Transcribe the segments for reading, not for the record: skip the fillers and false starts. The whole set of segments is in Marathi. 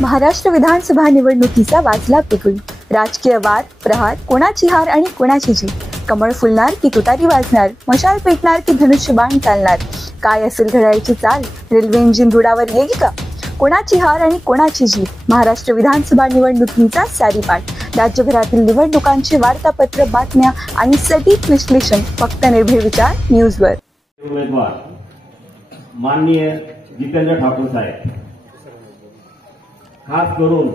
महाराष्ट्र विधानसभा निवडणुकीचा वाजला बिगुल. राजकीय वाद प्रहार, कोणाची हार आणि कोणाची जीत. कमळ फुलणार की तुतारी वाजणार, मशाल पेटणार की धनुष्यबाण चालणार. काय असेल घड्याळीची चाल, रेल्वे इंजिन रुळावर येईल का? कोणाची हार आणि कोणाची जीत. महाराष्ट्र विधानसभा निवडणुकीचा सारीपाठ. राज्यभरातील निवडणुकांचे वार्तापत्र, बातम्या आणि सटीक विश्लेषण फक्त निर्भय विचार न्यूजवर. उमेदवार माननीय जितेंद्र ठाकूर साहेब, खास करून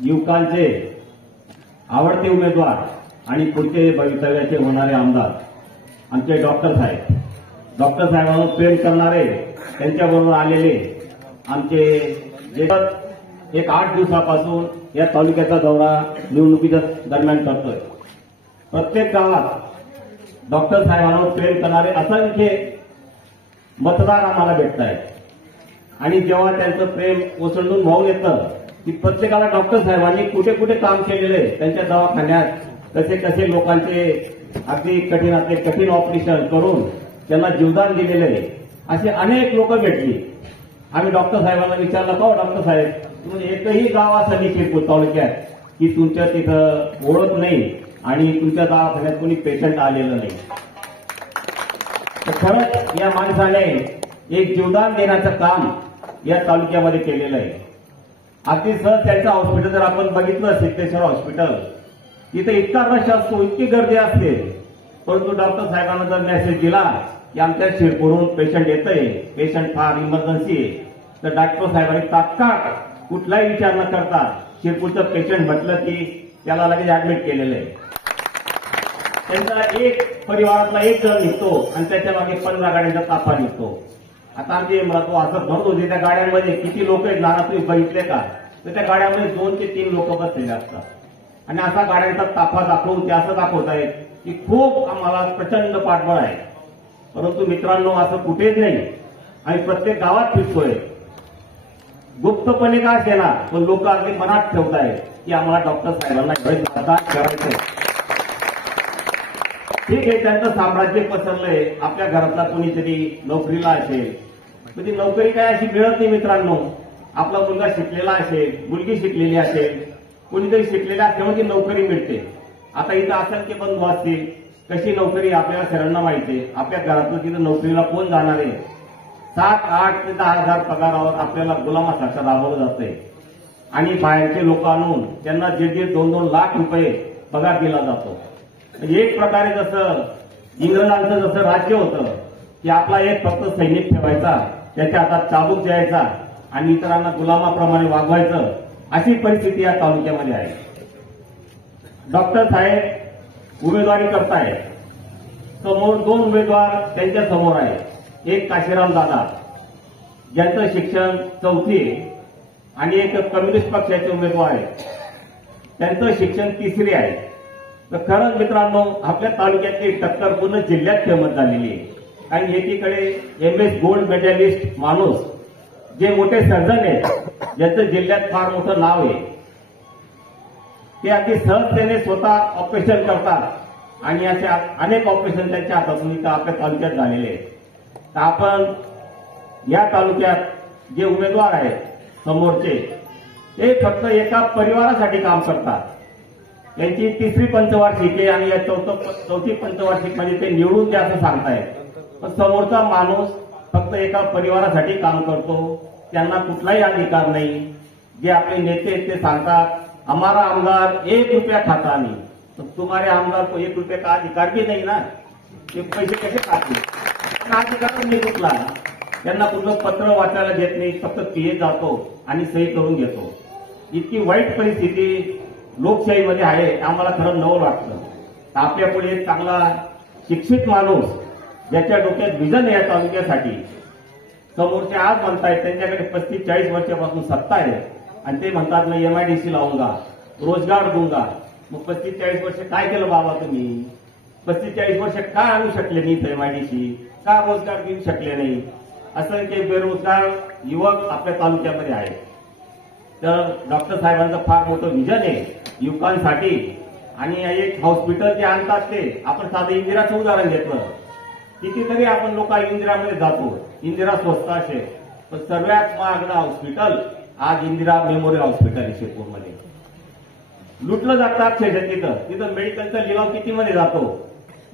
युवकांचे आवडते उमेदवार आणि पुढचे भवितव्याचे होणारे आमदार आमचे डॉक्टर साहेबांवर प्रेम करणारे, त्यांच्याबरोबर आलेले आमचे एक 8 दिवसापासून या तालुक्याचा दौरा निवडणुकीच्या दरम्यान करतोय. प्रत्येक गावात डॉक्टर साहेबांवर प्रेम करणारे असंख्य मतदार आम्हाला भेटत आहेत आणि जेव्हा त्यांचं प्रेम ओसंडून वाहून येतं की प्रत्येकाला डॉक्टर साहेबांनी कुठे कुठे काम केलेले, त्यांच्या दवाखान्यात कसे कसे लोकांचे अगदी कठीण ऑपरेशन करून त्यांना जीवदान दिलेले असे अनेक लोक भेटली. आम्ही डॉक्टर साहेबांना विचारलं, का डॉक्टर साहेब, तुम्ही एकही गाव असं नाही शिरपूर तालुक्यात की तुमच्या तिथं ओळख नाही आणि तुमच्या दवाखान्यात कोणी पेशंट आलेलं नाही. तर खरंच या माणसाने एक जीवदान देण्याचं काम या तालुक्यामध्ये केलेलं आहे. अगदी सहज त्यांचं हॉस्पिटल जर आपण बघितलं, सिद्धेश्वर हॉस्पिटल, तिथे इतका रश असतो, इतकी गर्दी असते, परंतु डॉक्टर साहेबांना जर मेसेज दिला की आमच्या शिरपूरहून पेशंट येतंय, पेशंट फार इमर्जन्सी आहे, तर डॉक्टर साहेबांनी तात्काळ कुठलाही विचार न करता शिरपूरचं पेशंट म्हटलं की त्याला लगेच ऍडमिट केलेलं आहे. त्यांचा एक परिवारातला एक जण निघतो आणि त्याच्या मागे 15 गाड्यांचा ताफा निघतो. आता आमचे तो असं म्हणत होते, त्या गाड्यांमध्ये किती लोक आहेत नाना तुम्ही बघितले का, तर त्या गाड्यांमध्ये 2 ते 3 लोक बसलेले असतात आणि असा गाड्यांचा ताफा दाखवून ते असं दाखवत आहेत की खूप आम्हाला प्रचंड पाठबळ आहे. परंतु मित्रांनो, असं कुठेच नाही. आणि प्रत्येक गावात फिरतोय, गुप्तपणे का असेना पण लोक अगदी मनात ठेवत आहेत की आम्हाला डॉक्टर साहेबांना मतदान करायचंय. ठीक आहे, त्यांचं साम्राज्य पसरलंय, आपल्या घरातला कोणीतरी नोकरीला असेल, म्हणजे नोकरी काय अशी मिळत नाही मित्रांनो. आपला मुलगा शिकलेला असेल, मुलगी शिकलेली असेल, कोणीतरी शिकलेला असल्यामुळे नोकरी मिळते. आता इथं असंख्य बंधू असतील, कशी नोकरी आपल्याला सर्वांना माहिती आहे. आपल्या घरातून तिथं नोकरीला कोण जाणार आहे? 7, 8 ते 10 हजार पगारावर आपल्याला गुलामासारखं राबवलं जातंय आणि बाहेरचे लोक आणून त्यांना 1.5-2 लाख रुपये पगार दिला जातो. म्हणजे एक प्रकारे जसं इंग्रजांचं जसं राज्य होतं की आपला एक फक्त सैनिक ठेवायचा, त्याच्या हातात चाबूक द्यायचा आणि इतरांना गुलामाप्रमाणे वागवायचं, अशी परिस्थिती या तालुक्यामध्ये आहे. डॉक्टर साहेब उमेदवारी करतायत. समोर 2 उमेदवार त्यांच्या समोर आहेत. एक काशीराम दादा, ज्यांचं शिक्षण 4थी आणि एक कम्युनिस्ट पक्षाचे उमेदवार आहेत, त्यांचं शिक्षण 3री आहे. तर खरंच मित्रांनो, आपल्या तालुक्यातली टक्कर पूर्ण जिल्ह्यात फेमस झालेली आहे. कारण एकीकडे MS गोल्ड मेडलिस्ट माणूस, जे मोठे सर्जन आहेत, ज्यांचं जिल्ह्यात फार मोठं नाव आहे, ते अगदी सहजतेने स्वतः ऑपरेशन करतात आणि असे अनेक ऑपरेशन त्यांच्या हातातून इथं आपल्या तालुक्यात झालेले आहेत. तर आपण या तालुक्यात जे उमेदवार आहेत समोरचे, ते फक्त एका परिवारासाठी काम करतात. त्यांची 3री पंचवार्षिक आहे आणि या 4थी पंचवार्षिक मध्ये ते निवडून द्या असं सांगतायत. पण समोरचा माणूस फक्त एका परिवारासाठी काम करतो, त्यांना कुठलाही अधिकार नाही. जे आपले नेते आहेत ते सांगतात, हमारा आमदार 1 रुपया खाता नहीं. तो तुम्हारे आमदार को 1 रुपये का अधिकार भी नहीं ना, ते पैसे कसे खातील? अधिकार नाही कुठला. त्यांना कुठलं पत्र वाचायला देत नाही, फक्त PA जातो आणि सही करून घेतो. इतकी वाईट परिस्थिती लोकशाहीमध्ये आहे, आम्हाला खरं नवल वाटतं. तर आपल्या पुढे एक चांगला शिक्षित माणूस, ज्याच्या डोक्यात विजन आहे या तालुक्यासाठी, समोरचे आज म्हणतायत त्यांच्याकडे 35-40 वर्षापासून सत्ता आहे आणि ते म्हणतात मी MIDC लावूंगा, रोजगार दूंगा. मग 35-40 वर्ष काय केलं बाबा तुम्ही? 35-40 वर्ष का आणू शकले नाही MIDC? का रोजगार देऊ शकले नाही? असंख्य बेरोजगार युवक आपल्या तालुक्यामध्ये आहेत. तर डॉक्टर साहेबांचं फार मोठं विजन आहे युवकांसाठी. आणि एक हॉस्पिटल जे आणतात ते, आपण साधं इंदिराचं उदाहरण घेतलं, कितीतरी आपण लोक इंदिरामध्ये जातो, इंदिरा स्वस्त असेल, पण सर्वात महागडं हॉस्पिटल आज इंदिरा मेमोरियल हॉस्पिटल आहे शिरपूरमध्ये. लुटलं जातं अक्षरशः तिथं मेडिकलचा लिलाव किती मध्ये जातो.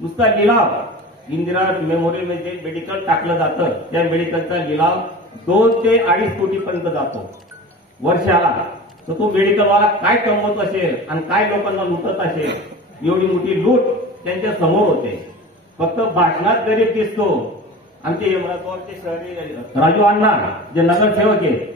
नुसता लिलाव इंदिरा मेमोरियल मध्ये मेडिकल टाकलं जातं, त्या मेडिकलचा लिलाव 2 ते 2.5 कोटीपर्यंत जातो वर्षाला. तर तो मेडिकलवाला काय कमवत असेल आणि काय लोकांना लुटत असेल, एवढी मोठी लूट त्यांच्या समोर होते. फक्त भाषणात गरीब दिसतो. आणि ते यमराजवाडचे शहरी राजू अण्णा जे नगरसेवक आहेत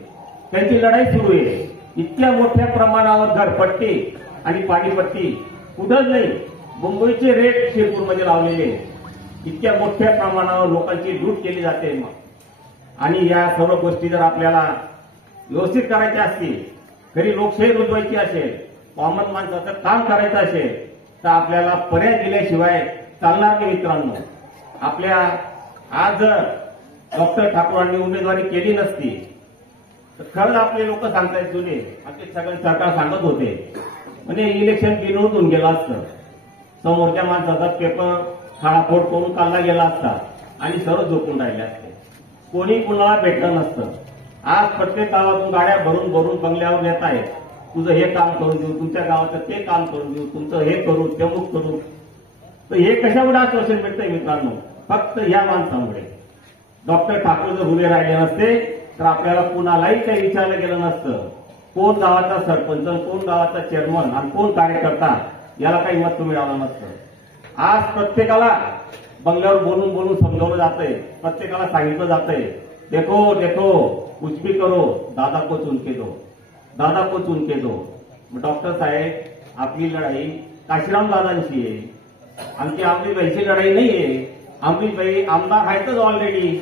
त्यांची लढाई सुरू आहे. इतक्या मोठ्या प्रमाणावर घरपट्टी आणि पाणीपट्टी कुठंच नाही. मुंबईचे रेट शिरपूरमध्ये लावलेले, इतक्या मोठ्या प्रमाणावर लोकांची लूट केली जाते. आणि या सर्व गोष्टी जर आपल्याला व्यवस्थित करायच्या असतील, खरी लोकशाही रुजवायची असेल, कॉमन माणसाचं काम करायचं असेल, तर आपल्याला पर्याय दिल्याशिवाय चालणार नाही मित्रांनो. आपल्या आज जर डॉक्टर ठाकूरांनी उमेदवारी केली नसती तर खरंच आपले लोक सांगतायत जुने, आपले सगळे सरकार सांगत होते म्हणजे इलेक्शन बिनहोत होऊन गेलं असतं. समोरच्या माणसाचा पेपर खाडाफोड करून काढला गेला असता आणि सर्व झोपून राहिले असते. कोणी कुणाला भेटलं नसतं. आज प्रत्येक गावातून गाड्या भरून भरून बंगल्यावर येत आहेत. तुझं हे काम करून देऊ, तुमच्या गावाचं ते काम करून देऊ, तुमचं हे करू तेमुक करू. तर हे कशामुळे आश्वासन मिळतंय मित्रांनो? फक्त या माणसामुळे. डॉक्टर ठाकूर जर उभे राहिले नसते तर आपल्याला कुणालाही काही विचारलं गेलं नसतं. कोण गावाचा सरपंच, कोण गावाचा चेअरमन आणि कोण कार्यकर्ता याला काही मत मिळालं नसतं. आज प्रत्येकाला बंगल्यावर बोलून बोलून समजावलं जातंय, प्रत्येकाला सांगितलं जातंय, देखो देखो कुछ भी करो दादा को चुन के दो, दादा को चुन के दो. डॉक्टर साहेब आपली लढाई काशीराम दादांशी आहे, आमची आंबलीबाईची लढाई नाहीये. आंबलीबाई आमदार आहेतच ऑलरेडी,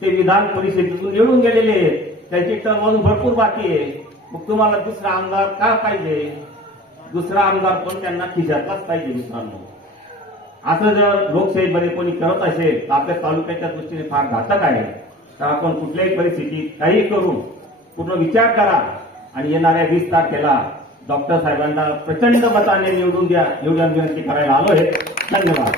ते विधान परिषदेतून निवडून गेलेले आहेत, त्यांची टर्म अजून भरपूर बाकी आहे. मग तुम्हाला दुसरा आमदार का पाहिजे? दुसरा आमदार पण त्यांना खिशातलाच पाहिजे मित्रांनो. असं जर लोकशाहीमध्ये कोणी करत असेल तर आपल्या तालुक्याच्या दृष्टीने फार घातक आहे. तर आपण कुठल्याही परिस्थितीत काही करून पूर्ण विचार करा आणि येणाऱ्या 20 तारखेला डॉक्टर साहेबांना प्रचंड मताने निवडून द्या, एवढी विनंती करायला आलोय. धन्यवाद.